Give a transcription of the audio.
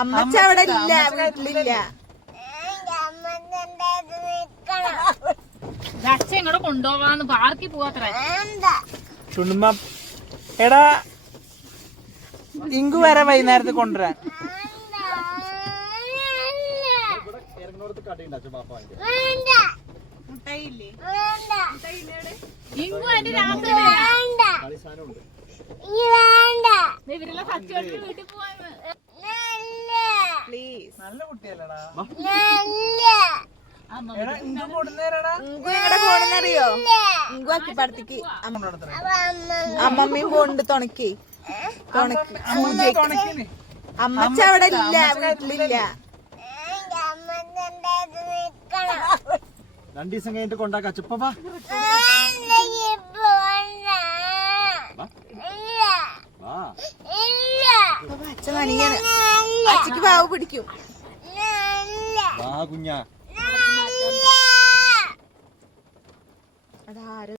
അമ്മച്ച അവിടെ ഇല്ല, വീട്ടിലില്ല. അച്ഛൻ ഇങ്ങോട്ട് കൊണ്ടുപോവാന്ന് പാർക്കിൽ പോവാത്ര. എടാ ഇങ്കു വരെ വൈകുന്നേരത്ത് കൊണ്ടുവരാൻ. ഇങ്കു അതിന്റെ രാത്രി ഇവരെല്ലാം സച്ചോട്ടിന് വീട്ടിൽ പോവാന്ന്. നല്ല കുട്ടിയല്ലടാ. പോണെന്നറിയോ? ഇങ്കു അക്കിപ്പടത്തേക്ക് അമ്മമ്മയും പോണ്ട് തുണക്കി. അമ്മച്ച അവിടെ ഇല്ല, വീട്ടിലില്ല. 2 ദിവസം കഴിഞ്ഞിട്ട് കൊണ്ടാക്കാം. ചുപ്പ അച്ഛൻ നനിയാണ്. അച്ഛക്ക് പാവ് പിടിക്കും. കുഞ്ഞാ